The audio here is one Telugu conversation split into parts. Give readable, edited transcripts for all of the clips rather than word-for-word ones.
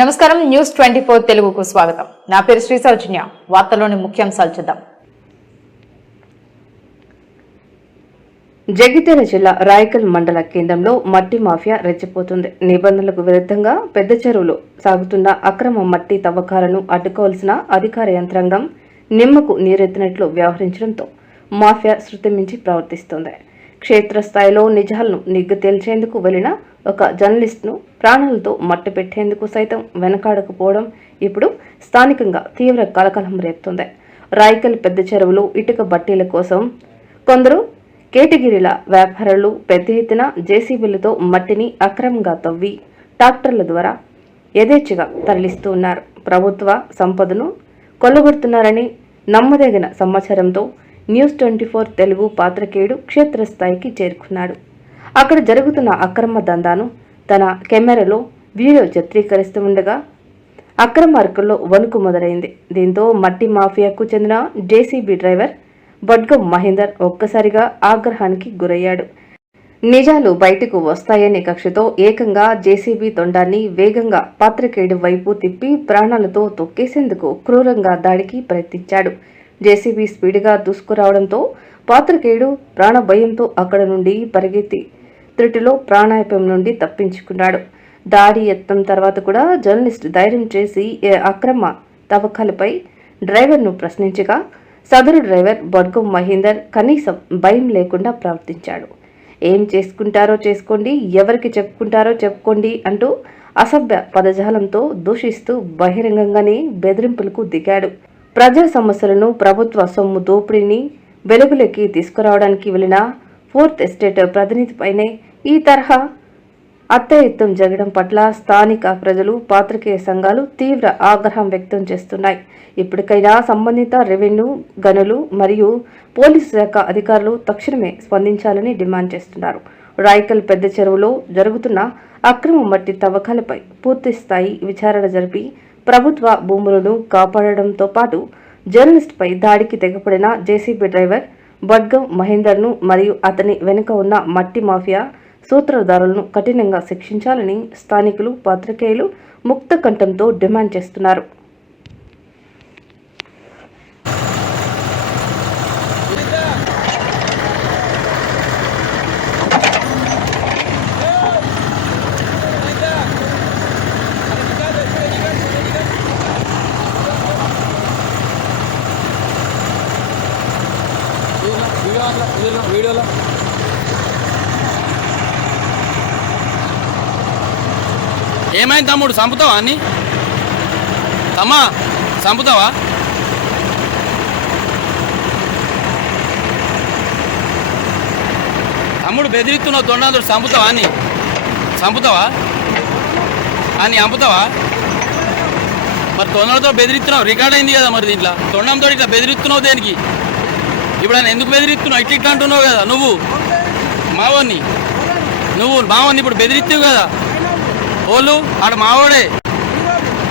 నమస్కారం న్యూస్ 24 తెలుగుకు స్వాగతం. నా పేరు శ్రీ సౌజన్య. వార్తల్లోని ముఖ్యాంశాలు చూద్దాం. జగిత్యాల జిల్లా రాయకల్ మండల కేంద్రంలో మట్టి మాఫియా రెచ్చిపోతుంది. నిబంధనలకు విరుద్ధంగా పెద్ద చెరువులో సాగుతున్న అక్రమ మట్టి తవ్వకాలను అడ్డుకోవాల్సిన అధికార యంత్రాంగం నిమ్మకు నీరెత్తినట్లు వ్యవహరించడంతో మాఫియా శృతిమించి ప్రవర్తిస్తోంది. క్షేత్రస్థాయిలో నిజాలను నిగ్గు తేల్చేందుకు వెళ్లిన ఒక జర్నలిస్ట్ను ప్రాణాలతో మట్టి పెట్టేందుకు సైతం వెనకాడకపోవడం ఇప్పుడు స్థానికంగా తీవ్ర కలకలం రేపుతోంది. రాయకల్ పెద్ద చెరువులో ఇటుక బట్టీల కోసం కొందరు కేటగిరీల వ్యాపారులు పెద్ద ఎత్తున జేసీబీలతో మట్టిని అక్రమంగా తవ్వి ట్రాక్టర్ల ద్వారా యథేచ్ఛగా తరలిస్తూ ఉన్నారు. ప్రభుత్వ సంపదను కొల్లగొడుతున్నారని నమ్మదగిన సమాచారంతో న్యూస్ 24 తెలుగు పాత్రికేయుడు క్షేత్రస్థాయికి చేరుకున్నాడు. అక్కడ జరుగుతున్న అక్రమ దందాను తన కెమెరాలో వీడియో చిత్రీకరిస్తూ ఉండగా అక్రమార్కుల్లో వణుకు మొదలైంది. దీంతో మట్టి మాఫియాకు చెందిన జేసీబీ డ్రైవర్ బడ్గం మహేందర్ ఒక్కసారిగా ఆగ్రహానికి గురయ్యాడు. నిజాలు బయటకు వస్తాయనే కక్షతో ఏకంగా జేసీబీ తొండాన్ని వేగంగా పాత్రికేయుడి వైపు తిప్పి ప్రాణాలతో తొక్కేసేందుకు క్రూరంగా దాడికి ప్రయత్నించాడు. జేసీబీ స్పీడ్గా దూసుకురావడంతో పాత్రికేయుడు ప్రాణభయంతో అక్కడ నుండి పరిగెత్తి త్రుటిలో ప్రాణాపాయం నుండి తప్పించుకున్నాడు. దాడి యత్నం తర్వాత కూడా జర్నలిస్ట్ ధైర్యం చేసి అక్రమ తవ్వకాలపై డ్రైవర్ను ప్రశ్నించగా సదరు డ్రైవర్ బడ్గం మహేందర్ కనీసం భయం లేకుండా ప్రవర్తించాడు. ఏం చేసుకుంటారో చేసుకోండి, ఎవరికి చెప్పుకుంటారో చెప్పుకోండి అంటూ అసభ్య పదజాలంతో దూషిస్తూ బహిరంగంగానే బెదిరింపులకు దిగాడు. ప్రజా సమస్యలను ప్రభుత్వ సొమ్ము దోపిడీని వెలుగులోకి తీసుకురావడానికి వెళ్లిన ఫోర్త్ ఎస్టేట్ ప్రతినిధిపైనే ఈ తరహా అత్యాయుత్తం జరగడం పట్ల స్థానిక ప్రజలు పాత్రికేయ సంఘాలు తీవ్ర ఆగ్రహం వ్యక్తం చేస్తున్నాయి. ఇప్పటికైనా సంబంధిత రెవెన్యూ గనులు మరియు పోలీసు శాఖ అధికారులు తక్షణమే స్పందించాలని డిమాండ్ చేస్తున్నారు. రాయకల్ పెద్ద చెరువులో జరుగుతున్న అక్రమ మట్టి తవ్వకాలపై పూర్తి స్థాయి విచారణ జరిపి ప్రభుత్వ భూములను కాపాడడంతో పాటు జర్నలిస్ట్పై దాడికి తెగపడిన జేసీబీ డ్రైవర్ బడ్గం మహేందర్ను మరియు అతని వెనుక ఉన్న మట్టి మాఫియా సూత్రధారులను కఠినంగా శిక్షించాలని స్థానికులు పాత్రికేయులు ముక్త కంఠంతో డిమాండ్ చేస్తున్నారు. వీడియోలో ఏమైంది తమ్ముడు? చంపుతావా అన్ని? తమ్మా చంపుతావా? తమ్ముడు బెదిరిస్తున్నావు, తొండంతో చంపుతావా అని? చంపుతావా అని? చంపుతావా? మరి తొండంతో బెదిరిస్తున్నావు, రికార్డ్ అయింది కదా. మరి దీంట్లో తొండంతో ఇట్లా బెదిరిస్తున్నావు దేనికి? ఇప్పుడు ఆయన ఎందుకు బెదిరిస్తున్నావు? ఇట్లా అంటున్నావు కదా నువ్వు మావోని, నువ్వు మావోని ఇప్పుడు బెదిరిస్తావు కదా. ఓళ్ళు ఆడ మావోడే,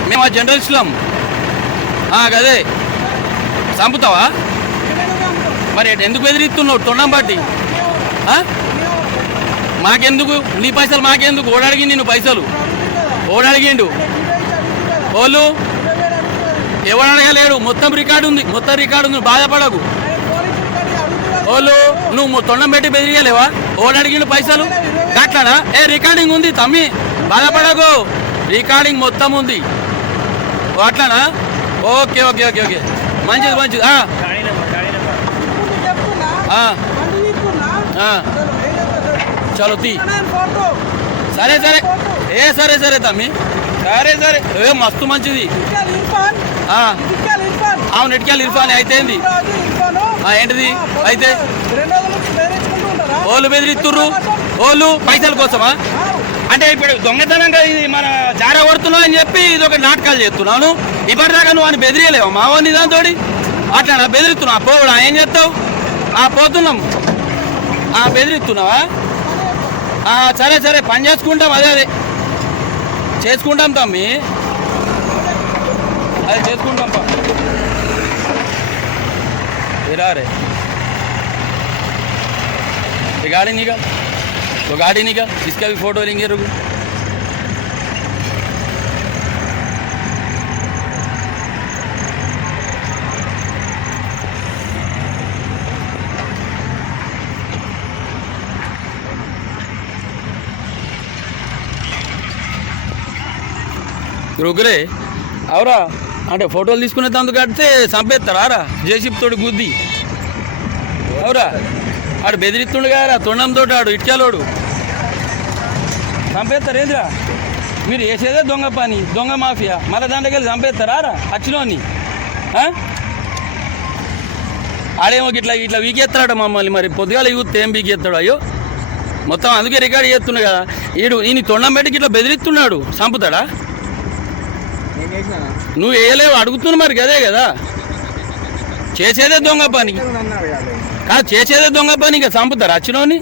మేము ఆ జర్నలిస్టులం. కదే చంపుతావా? మరి ఎందుకు బెదిరిస్తున్నావు తొండం బట్టి? మాకెందుకు నీ పైసలు? మాకెందుకు? ఓడడిగింది నువ్వు పైసలు, ఓడడిగిండు. ఓళ్ళు ఎవరు అడగలేడు, మొత్తం రికార్డు ఉంది, మొత్తం రికార్డు ఉంది. బాధపడకు. ఓళ్ళు నువ్వు తొండం పెట్టి బెదిరియలేవా? ఓడి అడిగిన పైసలు అట్లానా? రికార్డింగ్ ఉంది తమ్మి, బాధపడకు, రికార్డింగ్ మొత్తం ఉంది. అట్లానా? ఓకే ఓకే ఓకే ఓకే మంచిది మంచిది. చలో తీ. సరే సరే సరే సరే తమ్మి, సరే సరే మస్తు మంచిది. అవును ఎట్కెళ్ళి ఇర్ఫాన్ అయితే ఏంది? ఏంటిది అయితే? ఓళ్ళు బెదిరిస్తుర్రు, ఓళ్ళు పైసల కోసమా? అంటే ఇప్పుడు దొంగతనంగా ఇది మన జార కొడుతున్నావు అని చెప్పి ఇది ఒక నాటకాలు చేస్తున్నాను. ఇప్పటిదాకా నువ్వు అని బెదిరియలేవు మావోని దాంతో? అట్లా బెదిరిస్తున్నావు పోవడా? ఏం చేస్తావు? పోతున్నాం. బెదిరిస్తున్నావా? సరే సరే పని చేసుకుంటాం, అదే అదే చేసుకుంటాం తమ్మి, అదే చేసుకుంటాం. रे गाड़ी निकल, तो गाड़ी निकल, इसका भी फोटो लेंगे। रुको రుగ్రే అవరా అంటే ఫోటోలు తీసుకునే తందుకు కడితే చంపేస్తారా రా జేసీబీ తోటి గుద్ది అవరా ఆడు బెదిరిస్తుండు కదా తొండంతో ఆడు ఇటుకలోడు చంపేస్తారు ఏంద్రా మీరు వేసేదే దొంగ పని దొంగ మాఫియా మళ్ళీ దాంట్లోకి వెళ్ళి చంపేస్తారా రా అచ్చిలోని ఆడేమో ఇట్లా ఇట్లా వీకెత్తాడు మమ్మల్ని మరి పొద్దుగాల యూత్ ఏం వీకెత్తాడు అయ్యో మొత్తం అందుకే రికార్డ్ చేస్తున్నాడు కదా ఈయన తొండం పెట్టి ఇట్లా బెదిరిస్తున్నాడు చంపుతాడా నువ్వు వేయలేవు అడుగుతున్నా మరి గదే కదా చేసేదే దొంగ పని కాదు చేసేదే దొంగ పని ఇంకా చంపుతారు అచ్చినోని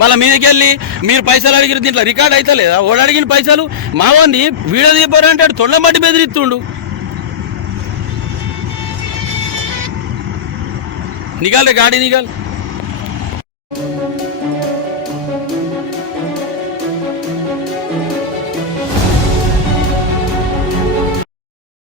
మళ్ళీ మీదకి వెళ్ళి మీరు పైసలు అడిగిన దీంట్లో రికార్డ్ అయితే లేదా ఓడి అడిగిన పైసలు మావాడిని వీడియో తీపారంటే ఆడు తొండం బట్టి బెదిరిస్తుండు నిఘాల్ రే గాడి నిఘాల్